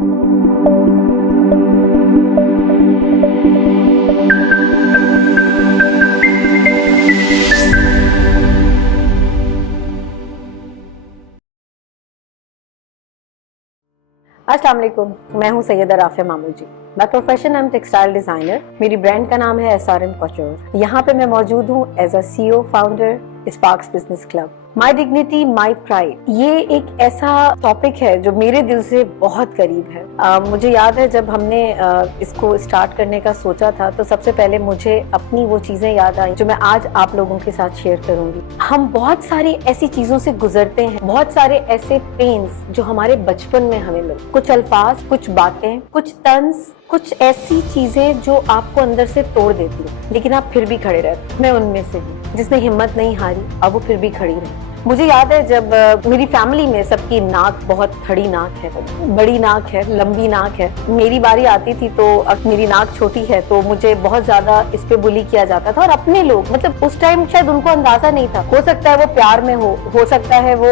अस्सलाम वालेकुम, मैं हूँ सैयदा राफिया मामू जी। मैं प्रोफेशन एम टेक्सटाइल डिजाइनर। मेरी ब्रांड का नाम है SRM कॉचूर। यहाँ पे मैं मौजूद हूँ as a CEO founder Sparks business club. My dignity my pride, ये एक ऐसा टॉपिक है जो मेरे दिल से बहुत करीब है। मुझे याद है जब हमने इसको स्टार्ट करने का सोचा था तो सबसे पहले मुझे अपनी वो चीजें याद आई जो मैं आज आप लोगों के साथ शेयर करूंगी। हम बहुत सारी ऐसी चीजों से गुजरते हैं, बहुत सारे ऐसे पेन्स जो हमारे बचपन में हमें मिले, कुछ अल्फाज, कुछ बातें, कुछ तंज, कुछ ऐसी चीजें जो आपको अंदर से तोड़ देती हैं, लेकिन आप फिर भी खड़े रहते। मैं उनमें से हूँ जिसने हिम्मत नहीं हारी और वो फिर भी खड़ी रही। मुझे याद है जब मेरी फैमिली में सबकी नाक बहुत खड़ी नाक है, बड़ी नाक है, लंबी नाक है। मेरी बारी आती थी तो अब मेरी नाक छोटी है तो मुझे बहुत ज्यादा इस पे बुली किया जाता था। और अपने लोग, मतलब उस टाइम शायद उनको अंदाजा नहीं था, हो सकता है वो प्यार में हो सकता है वो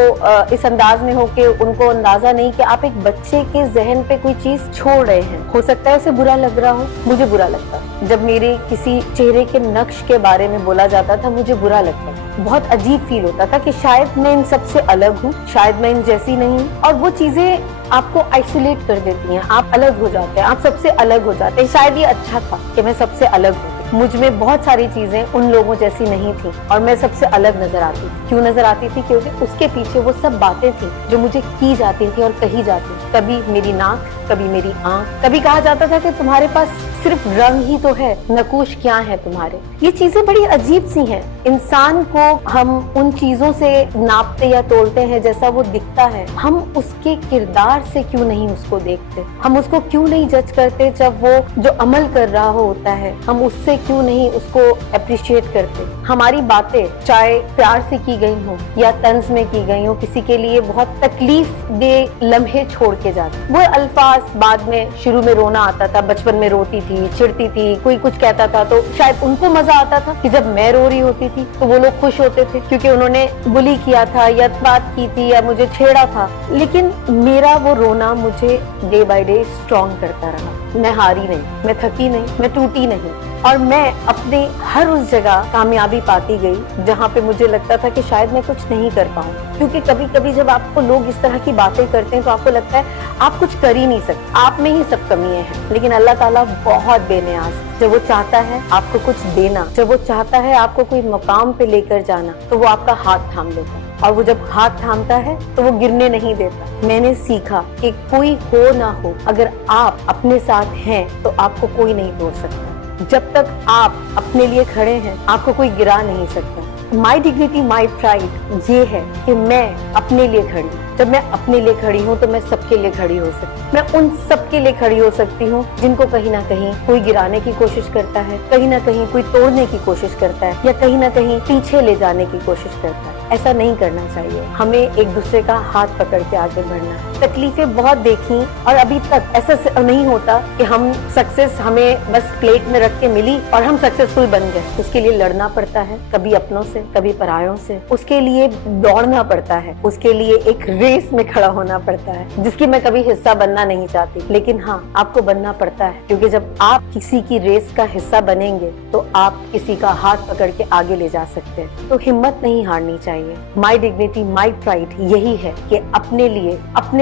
इस अंदाज में हो कि उनको अंदाजा नहीं कि आप एक बच्चे के जहन पे कोई चीज छोड़ रहे हैं। हो सकता है उसे बुरा लग रहा हो, मुझे बुरा लगता। जब मेरे किसी चेहरे के नक्श के बारे में बोला जाता था मुझे बुरा लगता। बहुत अजीब फील होता था कि शायद मैं इन सबसे अलग हूँ, शायद मैं इन जैसी नहीं हूँ। और वो चीजें आपको आइसोलेट कर देती हैं, आप अलग हो जाते हैं, आप सबसे अलग हो जाते हैं। शायद ये अच्छा था कि मैं सबसे अलग हूँ। मुझ में बहुत सारी चीजें उन लोगों जैसी नहीं थी और मैं सबसे अलग नजर आती थी। क्यों नजर आती थी? क्योंकि उसके पीछे वो सब बातें थी जो मुझे की जाती थी और कही जाती। कभी मेरी नाक, कभी मेरी आंख, कभी कहा जाता था कि तुम्हारे पास सिर्फ रंग ही तो है, नकूश क्या है तुम्हारे। ये चीजें बड़ी अजीब सी हैं। इंसान को हम उन चीजों से नापते या तोड़ते हैं जैसा वो दिखता है। हम उसके किरदार से क्यों नहीं उसको देखते? हम उसको क्यों नहीं जज करते जब वो जो अमल कर रहा होता है? हम उससे क्यों नहीं उसको अप्रिशिएट करते? हमारी बातें चाहे प्यार से की गई हो या तंज में की गई हो, किसी के लिए बहुत तकलीफ दे लम्हे छोड़ के जाते। वो अल्फाज बाद में, शुरू में रोना आता था, बचपन में रोती थी, चिढ़ती थी, कोई कुछ कहता था तो शायद उनको मजा आता था कि जब मैं रो रही होती थी तो वो लोग खुश होते थे क्योंकि उन्होंने बुली किया था या बात की थी या मुझे छेड़ा था। लेकिन मेरा वो रोना मुझे डे बाय डे स्ट्रॉन्ग करता रहा। मैं हारी नहीं, मैं थकी नहीं, मैं टूटी नहीं और मैं अपने हर उस जगह कामयाबी पाती गई जहाँ पे मुझे लगता था कि शायद मैं कुछ नहीं कर पाऊँ। क्योंकि कभी कभी जब आपको लोग इस तरह की बातें करते हैं तो आपको लगता है आप कुछ कर ही नहीं सकते, आप में ही सब कमियां हैं। लेकिन अल्लाह ताला बहुत बेनियाज, जब वो चाहता है आपको कुछ देना, जब वो चाहता है आपको कोई मकाम पे लेकर जाना तो वो आपका हाथ थाम लेता। और वो जब हाथ थामता है तो वो गिरने नहीं देता। मैंने सीखा कि कोई हो ना हो, अगर आप अपने साथ हैं तो आपको कोई नहीं तोड़ सकता। जब तक आप अपने लिए खड़े हैं आपको कोई गिरा नहीं सकता। माई डिग्निटी माई प्राइड ये है कि मैं अपने लिए खड़ी। जब मैं अपने लिए खड़ी हूँ तो मैं सबके लिए खड़ी हो सकती हूँ। मैं उन सबके लिए खड़ी हो सकती हूँ जिनको कहीं ना कहीं कोई गिराने की कोशिश करता है, कहीं ना कहीं कोई तोड़ने की कोशिश करता है या कहीं ना कहीं पीछे ले जाने की कोशिश करता है। ऐसा नहीं करना चाहिए। हमें एक दूसरे का हाथ पकड़ के आगे बढ़ना है। तकलीफें बहुत देखी और अभी तक ऐसा नहीं होता कि हम सक्सेस हमें बस प्लेट में रख के मिली और हम सक्सेसफुल बन गए। उसके लिए लड़ना पड़ता है, कभी अपनों से, कभी परायों से। उसके लिए दौड़ना पड़ता है, उसके लिए एक रेस में खड़ा होना पड़ता है जिसकी मैं कभी हिस्सा बनना नहीं चाहती। लेकिन हाँ, आपको बनना पड़ता है क्योंकि जब आप किसी की रेस का हिस्सा बनेंगे तो आप किसी का हाथ पकड़ के आगे ले जा सकते हैं। तो हिम्मत नहीं हारनी चाहिए। माई डिग्निटी माई प्राइड यही है कि अपने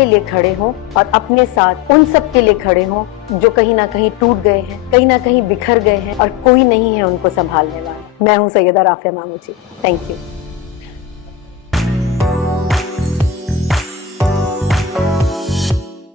लिए खड़े हों और अपने साथ उन सब के लिए खड़े हों जो कहीं ना कहीं टूट गए हैं, कहीं ना कहीं बिखर गए हैं और कोई नहीं है उनको संभालने वाला। मैं हूँ सैयदा राफिया मामू जी। Thank you.